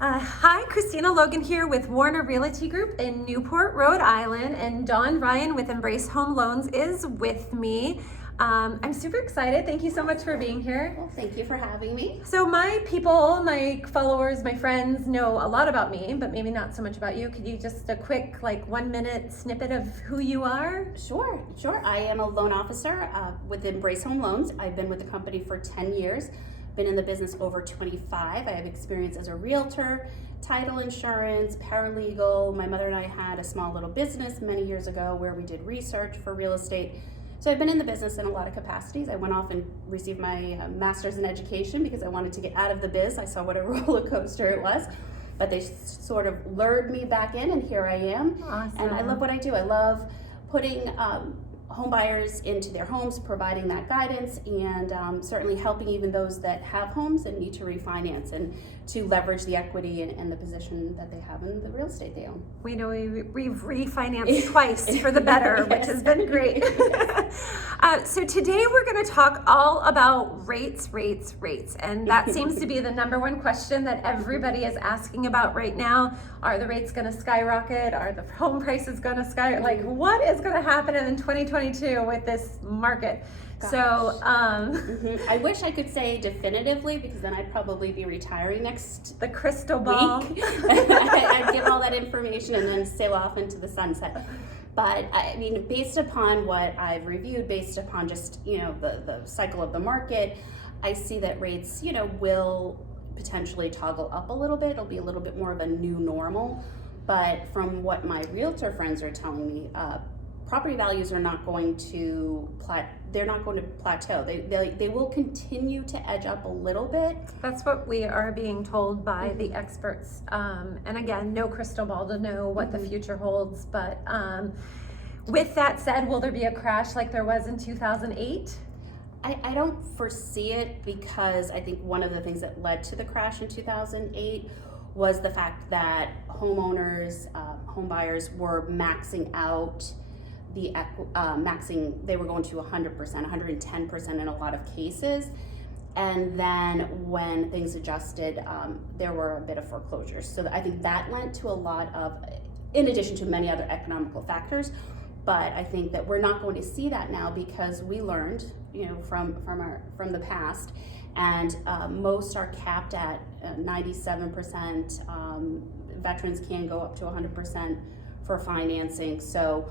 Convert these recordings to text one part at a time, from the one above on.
Hi, Christina Logan here with Warner Realty Group in Newport, Rhode Island, and Dawn Ryan with Embrace Home Loans is with me. I'm super excited. Thank you so much for being here. Well, thank you for having me. So my people, my followers, my friends know a lot about me, but maybe not so much about you. Could you just a quick 1 minute snippet of who you are? Sure. I am a loan officer with Embrace Home Loans. I've been with the company for 10 years. Been in the business over 25. I have experience as a realtor, title insurance, paralegal. My mother and I had a small little business many years ago where we did research for real estate. So I've been in the business in a lot of capacities. I went off and received my master's in education because I wanted to get out of the biz. I saw what a roller coaster it was, but they sort of lured me back in, and here I am. Awesome. And I love what I do. I love putting home buyers into their homes, providing that guidance, and certainly helping even those that have homes and need to refinance and to leverage the equity and the position that they have in the real estate they own. We know we've refinanced twice for the better, which has been great. So today we're going to talk all about rates, and that seems to be the number one question that everybody is asking about right now. Are the rates going to skyrocket? Are the home prices going to skyrocket? What is going to happen in 2022 with this market? Gosh. So I wish I could say definitively, because then I'd probably be retiring next the crystal ball week. I'd give all that information and then sail off into the sunset. But I mean, based upon what I've reviewed, based upon just the cycle of the market, I see that rates will potentially toggle up a little bit. It'll be a little bit more of a new normal. But from what my realtor friends are telling me, property values are not going to plateau. They will continue to edge up a little bit. That's what we are being told by the experts. And again, no crystal ball to know what the future holds. But with that said, will there be a crash like there was in 2008? I don't foresee it, because I think one of the things that led to the crash in 2008 was the fact that homeowners, home buyers were maxing out they were going to 100%, 110% in a lot of cases. And then when things adjusted, there were a bit of foreclosures. So I think that led to a lot of, in addition to many other economical factors. But I think that we're not going to see that now, because we learned, from the past, and most are capped at 97%. Veterans can go up to 100% for financing. So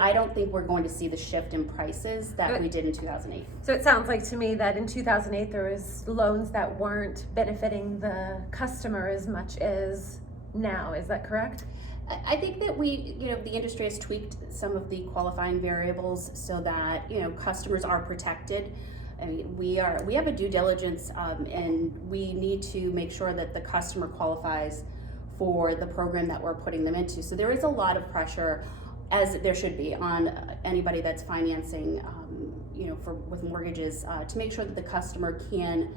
I don't think we're going to see the shift in prices that we did in 2008. So it sounds like to me that in 2008 there was loans that weren't benefiting the customer as much as now. Is that correct? I think that the industry has tweaked some of the qualifying variables so that customers are protected. I mean, we have a due diligence, and we need to make sure that the customer qualifies for the program that we're putting them into. So there is a lot of pressure, as there should be, on anybody that's financing, with mortgages, to make sure that the customer can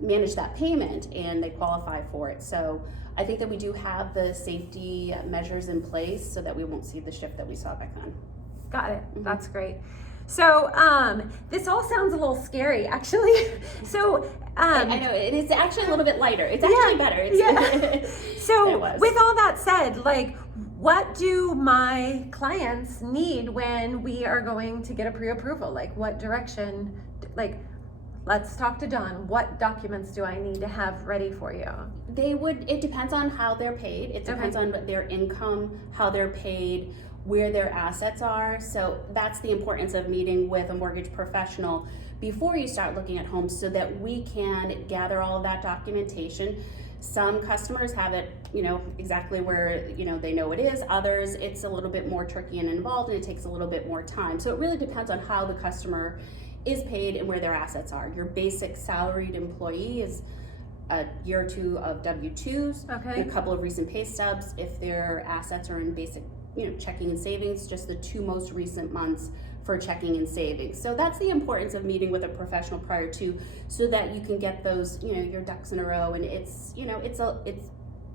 manage that payment and they qualify for it. So I think that we do have the safety measures in place so that we won't see the shift that we saw back then. Got it. Mm-hmm. That's great. So this all sounds a little scary, actually. So I know it's actually a little bit lighter. It's actually better. So with all that said, what do my clients need when we are going to get a pre-approval? What direction? Let's talk to Dawn. What documents do I need to have ready for you? It depends on how they're paid. It depends on their income, how they're paid, where their assets are. So that's the importance of meeting with a mortgage professional before you start looking at homes, so that we can gather all of that documentation. Some customers have it, exactly where, they know it is. Others, it's a little bit more tricky and involved, and it takes a little bit more time. So it really depends on how the customer is paid and where their assets are. Your basic salaried employee is a year or two of W-2s, and a couple of recent pay stubs. If their assets are in basic, checking and savings, just the 2 most recent months for checking and savings. So that's the importance of meeting with a professional prior to, so that you can get those, your ducks in a row. And it's a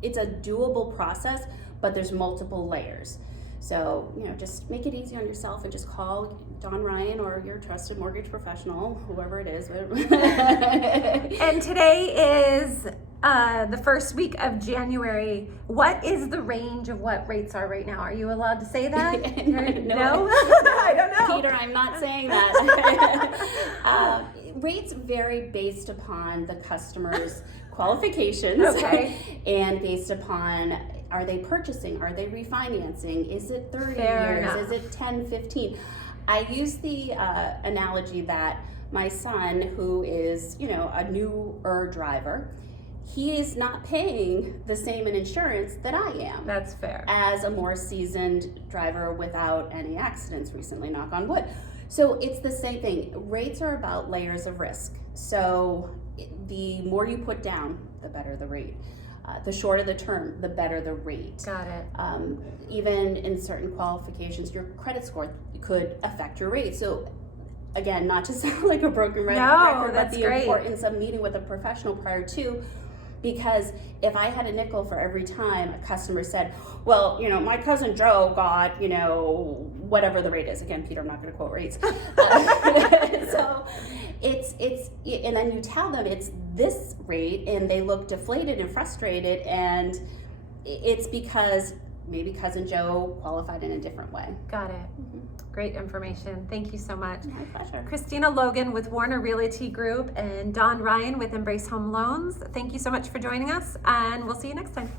doable process, but there's multiple layers. So, just make it easy on yourself and just call Dawn Ryan or your trusted mortgage professional, whoever it is. And today is the first week of January. What is the range of what rates are right now? Are you allowed to say that? No? I don't know. Peter, I'm not saying that. Rates vary based upon the customer's qualifications, Okay. and based upon, are they purchasing, are they refinancing, is it 30 Fair years, enough. is it 10, 15? I use the analogy that my son, who is, a newer driver, he is not paying the same in insurance that I am. That's fair. As a more seasoned driver without any accidents recently, knock on wood. So it's the same thing. Rates are about layers of risk. So the more you put down, the better the rate. The shorter the term, the better the rate. Got it. Even in certain qualifications, your credit score could affect your rate. So again, not to sound like a broken record, but that's the great. importance of meeting with a professional prior to. Because if I had a nickel for every time a customer said, well, my cousin Joe got, whatever the rate is. Again, Peter, I'm not going to quote rates. So it's, and then you tell them it's this rate and they look deflated and frustrated, and it's because maybe cousin Joe qualified in a different way. Got it. Great information. Thank you so much. My pleasure. Christina Logan with Warner Realty Group and Don Ryan with Embrace Home Loans. Thank you so much for joining us, and we'll see you next time.